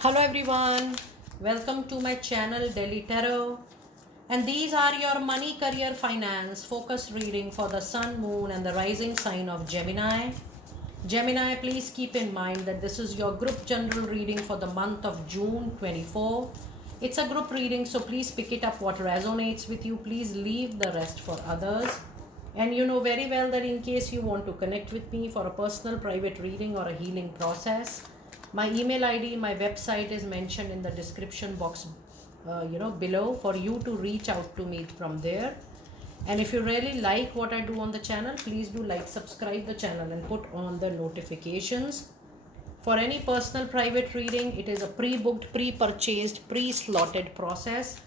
Hello everyone, welcome to my channel Delhi Tarot, and these are your money, career, finance focus reading for the sun, moon and the rising sign of Gemini. Gemini, please keep in mind that this is your group general reading for the month of June 24. It's a group reading, so please pick it up what resonates with you. Please leave the rest for others. And you know very well that in case you want to connect with me for a personal private reading or a healing process, my email ID, my website is mentioned in the description box below for you to reach out to me from there. And if you really like what I do on the channel, please do like, subscribe the channel and put on the notifications. For any personal private reading, it is a pre-booked, pre-purchased, pre-slotted process,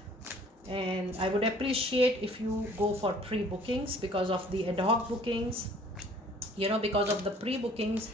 and I would appreciate if you go for pre-bookings. Because of the ad hoc bookings, because of the pre-bookings,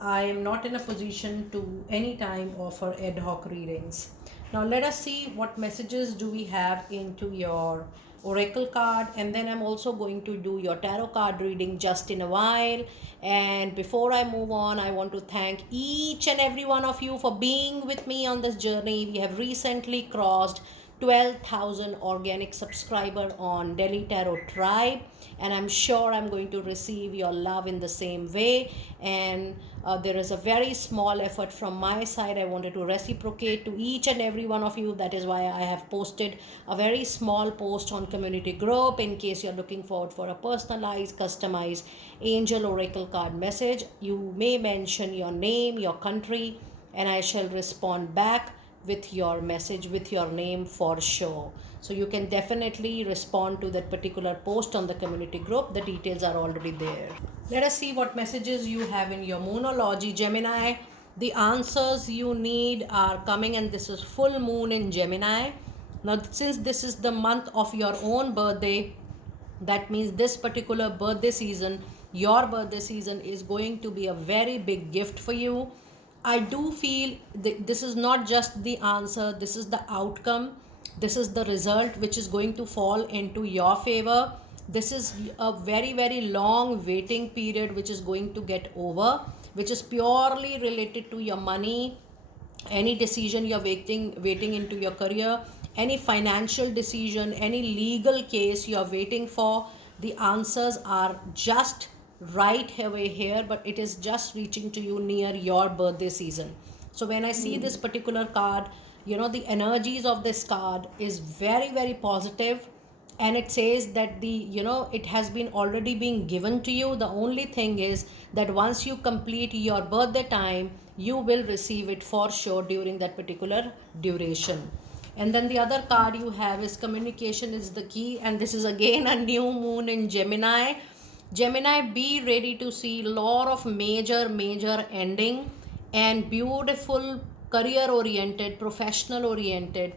I am not in a position to anytime offer ad hoc readings. Now let us see what messages do we have into your oracle card, and then I'm also going to do your tarot card reading just in a while. And before I move on, I want to thank each and every one of you for being with me on this journey. We have recently crossed 12,000 organic subscriber on Delhi Tarot Tribe, and I'm sure I'm going to receive your love in the same way. And there is a very small effort from my side. I wanted to reciprocate to each and every one of you. That is why I have posted a very small post on community group in case you're looking forward for a personalized, customized angel oracle card message. You may mention your name, your country, and I shall respond back with your message with your name for sure. So you can definitely respond to that particular post on the community group. The details are already there. Let us see what messages you have in your moonology, Gemini. The answers you need are coming, and this is full moon in Gemini. Now, since this is the month of your own birthday, that means this particular birthday season, your birthday season, is going to be a very big gift for you. I do feel this is not just the answer, this is the outcome, this is the result which is going to fall into your favor. This is a very, very long waiting period which is going to get over, which is purely related to your money, any decision you're waiting into your career, any financial decision, any legal case you're waiting for. The answers are just right away here, but it is just reaching to you near your birthday season. So when I see this particular card, the energies of this card is very, very positive, and it says that it has been already being given to you. The only thing is that once you complete your birthday time, you will receive it for sure during that particular duration. And then the other card you have is communication is the key, and this is again a new moon in Gemini. Gemini, be ready to see lot of major ending and beautiful career oriented, professional oriented,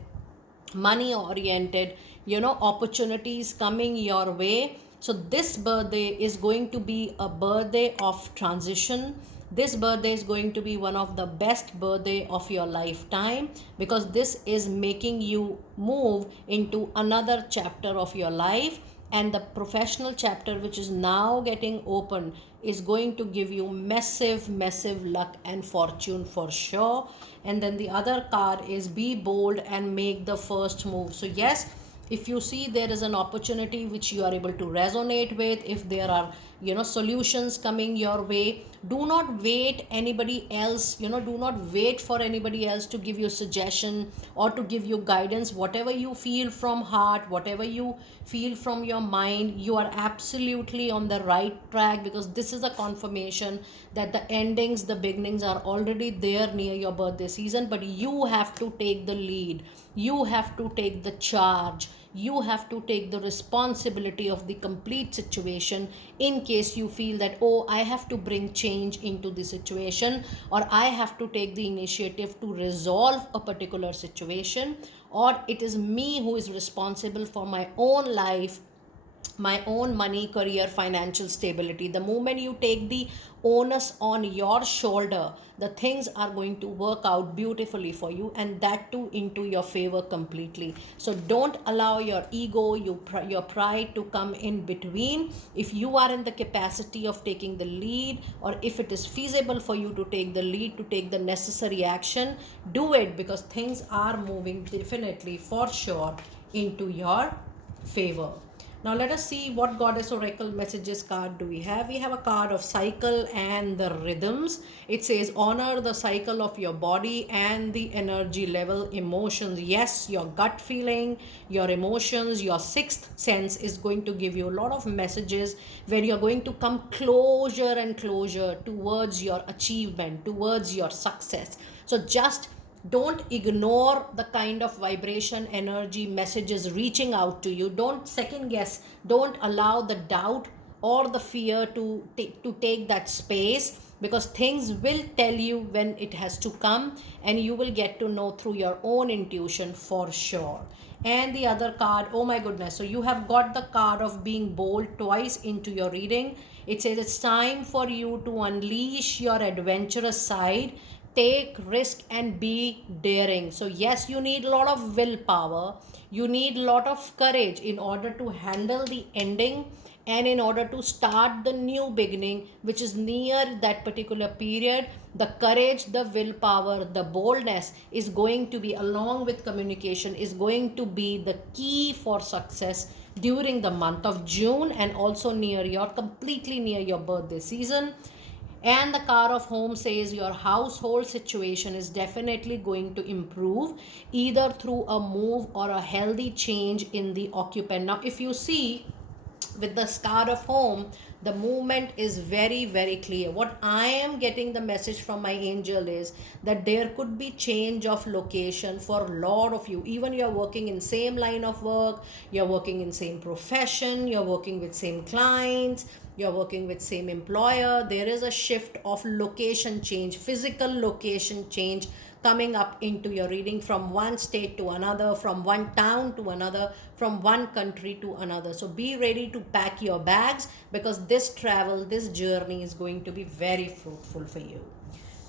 money oriented, opportunities coming your way. So this birthday is going to be a birthday of transition. This birthday is going to be one of the best birthday of your lifetime, because this is making you move into another chapter of your life. And the professional chapter which is now getting open is going to give you massive luck and fortune for sure. And then the other card is be bold and make the first move. So yes, if you see there is an opportunity which you are able to resonate with, if there are solutions coming your way, do not wait anybody else, do not wait for anybody else to give you suggestion or to give you guidance. Whatever you feel from heart, whatever you feel from your mind, you are absolutely on the right track, because this is a confirmation that the endings, the beginnings are already there near your birthday season. But you have to take the lead, you have to take the charge, you have to take the responsibility of the complete situation. In case you feel that, oh, I have to bring change into the situation, or I have to take the initiative to resolve a particular situation, or it is me who is responsible for my own life, my own money, career, financial stability. The moment you take the onus on your shoulder, the things are going to work out beautifully for you, and that too into your favor completely. So don't allow your ego, your pride to come in between. If you are in the capacity of taking the lead, or if it is feasible for you to take the lead, to take the necessary action, do it, because things are moving definitely for sure into your favor. Now let us see what Goddess Oracle messages card do we have. We have a card of cycle and the rhythms. It says honor the cycle of your body and the energy level, emotions. Yes, your gut feeling, your emotions, your sixth sense is going to give you a lot of messages where you're going to come closer and closer towards your achievement, towards your success. So just don't ignore the kind of vibration, energy, messages reaching out to you. Don't second guess. Don't allow the doubt or the fear to take that space, because things will tell you when it has to come, and you will get to know through your own intuition for sure. And the other card, oh my goodness, so you have got the card of being bold twice into your reading. It says it's time for you to unleash your adventurous side, take risk and be daring. So yes, you need a lot of willpower, you need a lot of courage in order to handle the ending, and in order to start the new beginning which is near that particular period. The courage, the willpower, the boldness is going to be, along with communication, is going to be the key for success during the month of June, and also completely near your birthday season. And the card of home says your household situation is definitely going to improve, either through a move or a healthy change in the occupant. Now if you see, with the card of home, the movement is very very clear. What I am getting the message from my angel is that there could be change of location for a lot of you. Even you're working in same line of work, you're working in same profession, you're working with same clients, you're working with same employer, there is a shift of location change, physical location change coming up into your reading, from one state to another, from one town to another, from one country to another. So be ready to pack your bags, because this travel, this journey is going to be very fruitful for you.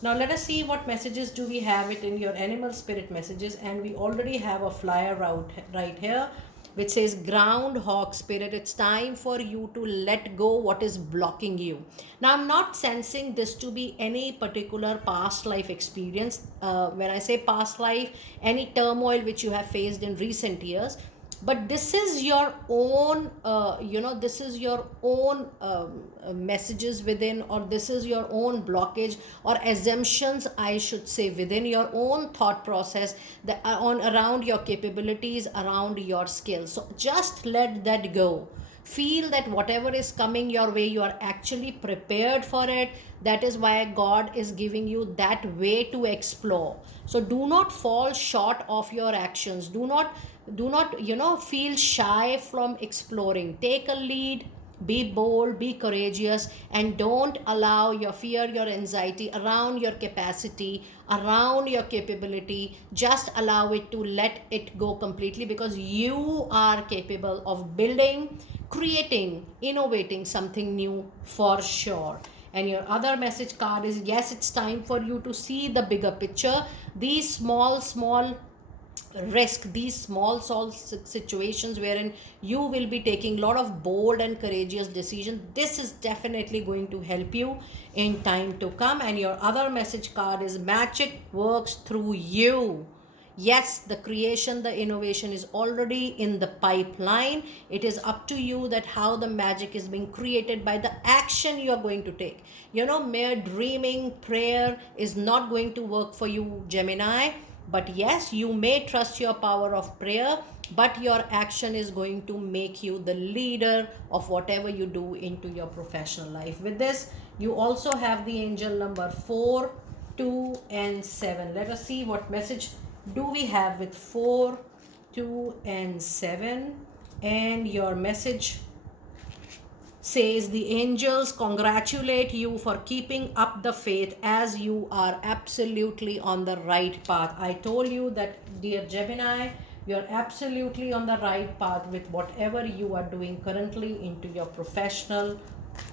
Now let us see what messages do we have it in your animal spirit messages. And we already have a flyer out right here which says groundhog spirit, it's time for you to let go what is blocking you. Now I'm not sensing this to be any particular past life experience. When I say past life, any turmoil which you have faced in recent years, but this is your own this is your own messages within, or this is your own blockage or assumptions, I should say, within your own thought process, that on around your capabilities, around your skills. So just let that go. Feel that whatever is coming your way, you are actually prepared for it. That is why God is giving you that way to explore. So do not fall short of your actions. Do not feel shy from exploring. Take a lead, be bold, be courageous, and don't allow your fear, your anxiety around your capacity, around your capability, just allow it to let it go completely, because you are capable of building, creating, innovating something new for sure. And your other message card is, yes, it's time for you to see the bigger picture. These small risk, these small situations wherein you will be taking a lot of bold and courageous decisions, this is definitely going to help you in time to come. And your other message card is magic works through you. Yes, the creation, the innovation is already in the pipeline. It is up to you that how the magic is being created by the action you are going to take. Mere dreaming, prayer is not going to work for you, Gemini. But yes, you may trust your power of prayer, but your action is going to make you the leader of whatever you do into your professional life. With this, you also have the angel number 4, 2, and 7. Let us see what message do we have with 4, 2, and 7. And your message says, the angels congratulate you for keeping up the faith, as you are absolutely on the right path. I told you that, dear Gemini, You're absolutely on the right path with whatever you are doing currently into your professional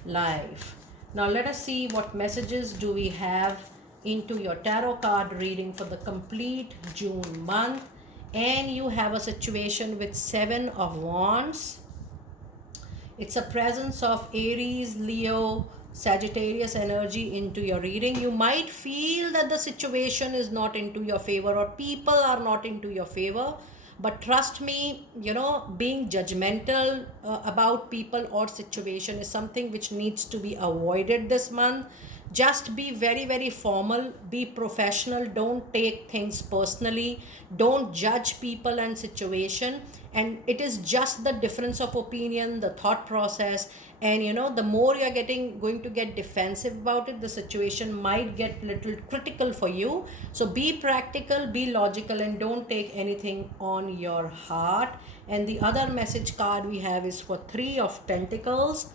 life. Now let us see what messages do we have into your tarot card reading for the complete June month. And you have a situation with 7 of Wands. It's a presence of Aries, Leo, Sagittarius energy into your reading. You might feel that the situation is not into your favor or people are not into your favor. But trust me, being judgmental about people or situation is something which needs to be avoided this month. Just be very, very formal, be professional, don't take things personally, don't judge people and situation. And it is just the difference of opinion, the thought process. And the more you're going to get defensive about it, the situation might get little critical for you. So be practical, be logical, and don't take anything on your heart. And the other message card we have is for 3 of Pentacles,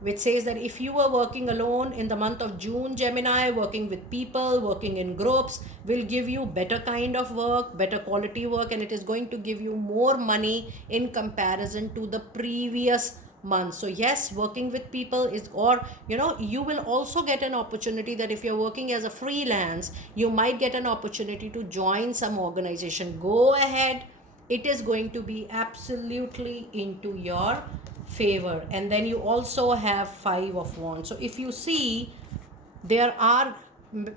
which says that if you are working alone in the month of June, Gemini, working with people, working in groups, will give you better kind of work, better quality work, and it is going to give you more money in comparison to the previous month. So yes, working with people is, or you will also get an opportunity that if you're working as a freelance, you might get an opportunity to join some organization. Go ahead, it is going to be absolutely into your favor. And then you also have 5 of Wands. So if you see, there are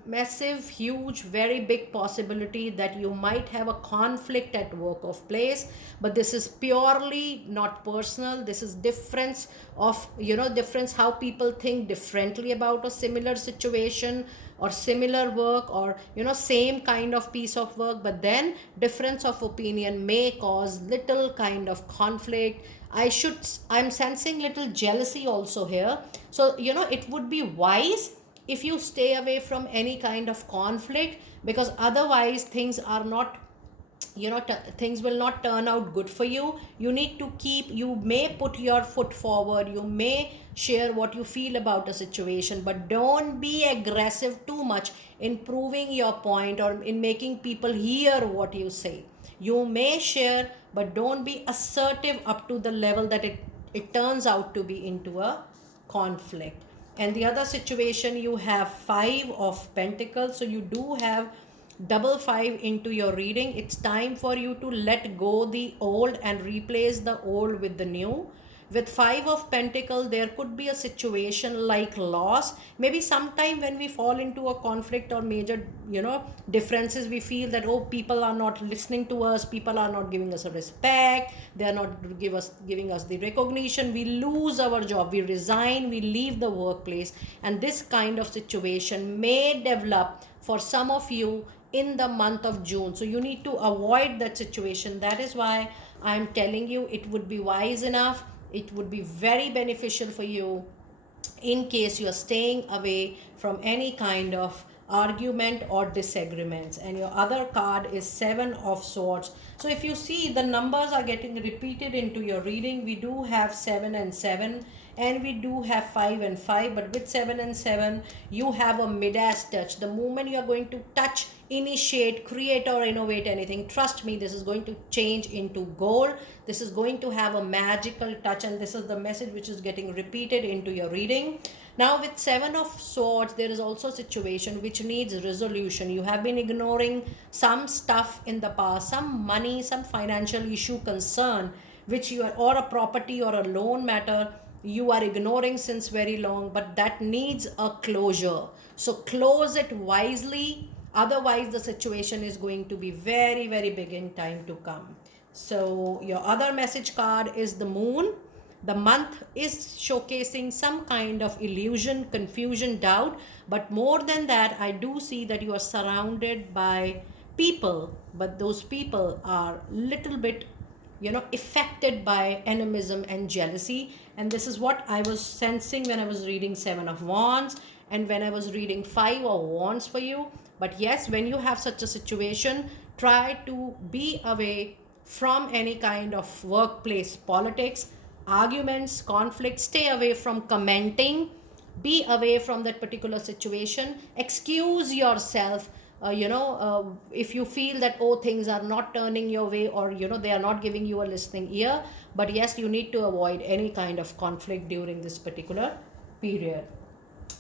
massive, huge, very big possibility that you might have a conflict at work of place. But this is purely not personal. This is difference of difference how people think differently about a similar situation or similar work, or same kind of piece of work, but then difference of opinion may cause little kind of conflict. I'm sensing little jealousy also here. So it would be wise if you stay away from any kind of conflict, because otherwise things are not, things will not turn out good for you. You may put your foot forward, you may share what you feel about a situation, but don't be aggressive too much in proving your point or in making people hear what you say. You may share, but don't be assertive up to the level that it turns out to be into a conflict. And the other situation, you have 5 of Pentacles. So you do have double 5 into your reading. It's time for you to let go the old and replace the old with the new. With 5 of Pentacles, there could be a situation like loss. Maybe sometime when we fall into a conflict or major differences, we feel that, oh, people are not listening to us, people are not giving us a respect, they are not giving us the recognition, we lose our job, we resign, we leave the workplace. And this kind of situation may develop for some of you in the month of June. So you need to avoid that situation. That is why I'm telling you, it would be wise enough, it would be very beneficial for you in case you are staying away from any kind of argument or disagreements. And your other card is 7 of Swords. So if you see, the numbers are getting repeated into your reading. We do have 7 and 7, and we do have 5 and 5, but with 7 and 7 you have a Midas touch. The moment you are going to touch, initiate, create or innovate anything, trust me, this is going to change into gold. This is going to have a magical touch, and this is the message which is getting repeated into your reading. Now with 7 of Swords, there is also a situation which needs resolution. You have been ignoring some stuff in the past, some money, some financial issue, concern, which you are, or a property or a loan matter you are ignoring since very long, but that needs a closure. So close it wisely, otherwise the situation is going to be very, very big in time to come. So your other message card is the Moon. The month is showcasing some kind of illusion, confusion, doubt, but more than that, I do see that you are surrounded by people, but those people are little bit affected by animism and jealousy. And this is what I was sensing when I was reading 7 of Wands and when I was reading 5 of Wands for you. But yes, when you have such a situation, try to be away from any kind of workplace politics, arguments, conflicts. Stay away from commenting, be away from that particular situation, excuse yourself, if you feel that, oh, things are not turning your way, or they are not giving you a listening ear. But yes, you need to avoid any kind of conflict during this particular period.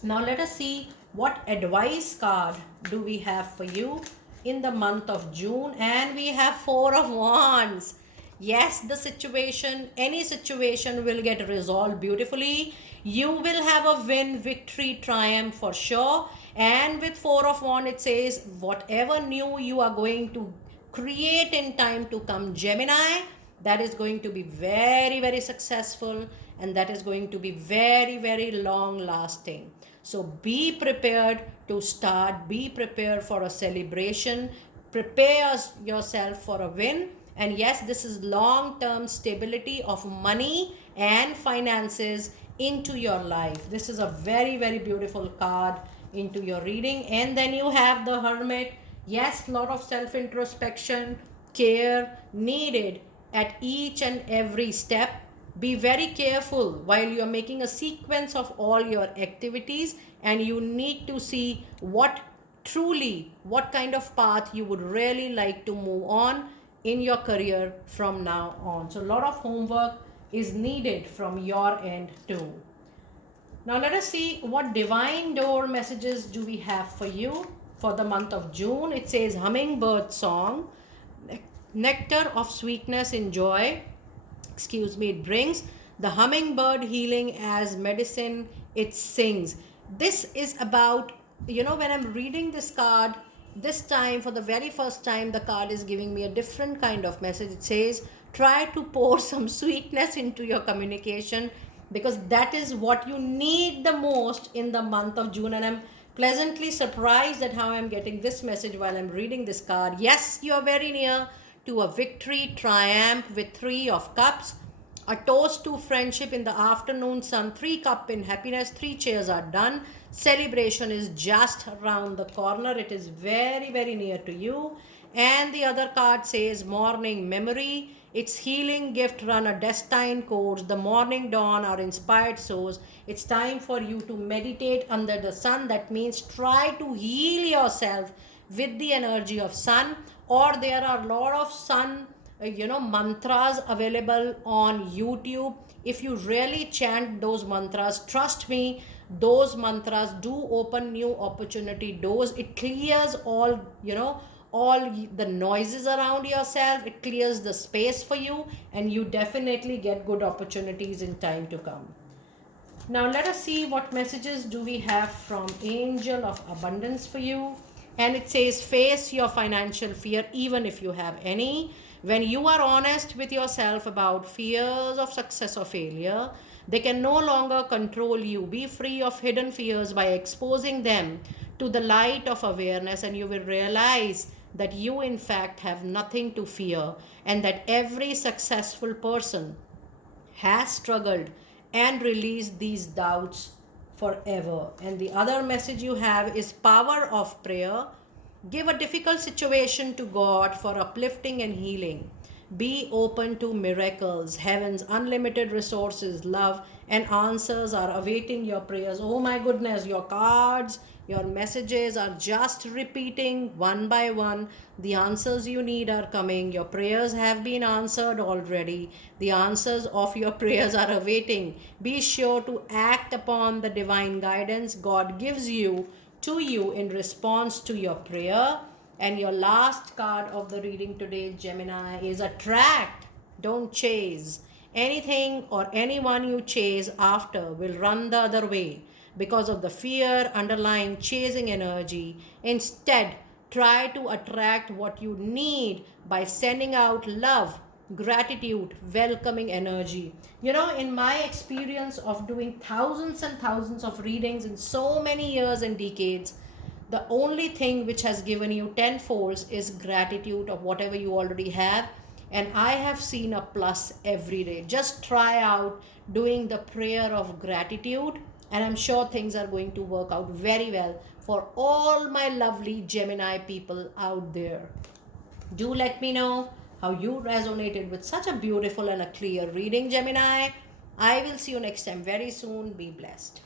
Now let us see what advice card do we have for you in the month of June. And we have Four of Wands. Yes, the situation, any situation will get resolved beautifully. You will have a win, victory, triumph for sure. And with Four of Wands, it says whatever new you are going to create in time to come, Gemini, that is going to be very, very successful, and that is going to be very, very long lasting. So be prepared to start, be prepared for a celebration, prepare yourself for a win. And yes, this is long term stability of money and finances into your life. This is a very, very beautiful card into your reading. And then you have the Hermit. Yes, lot of self introspection, care needed at each and every step. Be very careful while you are making a sequence of all your activities, and you need to see what kind of path you would really like to move on in your career from now on. So a lot of homework is needed from your end too. Now let us see what divine door messages do we have for you for the month of June. It says hummingbird song, nectar of sweetness and joy. It brings the hummingbird healing as medicine, it sings. This is about, when I'm reading this card, this time for the very first time, the card is giving me a different kind of message. It says, try to pour some sweetness into your communication, because that is what you need the most in the month of June. And I'm pleasantly surprised at how I'm getting this message while I'm reading this card. Yes, you are very near to a victory, triumph with Three of Cups, a toast to friendship in the afternoon sun, 3 cup in happiness, 3 cheers are done. Celebration is just around the corner. It is very, very near to you. And the other card says morning memory. It's healing gift run a destined course. The morning dawn are inspired souls. It's time for you to meditate under the sun. That means try to heal yourself with the energy of sun. Or there are a lot of sun mantras available on YouTube. If you really chant those mantras, trust me, those mantras do open new opportunity doors. It clears all the noises around yourself. It clears the space for you, and you definitely get good opportunities in time to come. Now let us see what messages do we have from Angel of Abundance for you. And it says, face your financial fear, even if you have any. When you are honest with yourself about fears of success or failure, they can no longer control you. Be free of hidden fears by exposing them to the light of awareness, and you will realize that you in fact have nothing to fear, and that every successful person has struggled and released these doubts forever. And the other message you have is power of prayer. Give a difficult situation to God for uplifting and healing. Be open to miracles. Heaven's unlimited resources, love, and answers are awaiting your prayers. Oh my goodness, your cards, your messages are just repeating one by one. The answers you need are coming. Your prayers have been answered already. The answers of your prayers are awaiting. Be sure to act upon the divine guidance God gives you to you in response to your prayer. And your last card of the reading today, Gemini, is attract, don't chase. Anything or anyone you chase after will run the other way because of the fear underlying chasing energy. Instead, try to attract what you need by sending out love, gratitude, welcoming energy. In my experience of doing thousands and thousands of readings in so many years and decades, the only thing which has given you tenfolds is gratitude of whatever you already have. And I have seen a plus every day. Just try out doing the prayer of gratitude, and I'm sure things are going to work out very well for all my lovely Gemini people out there. Do let me know how you resonated with such a beautiful and a clear reading, Gemini. I will see you next time very soon. Be blessed.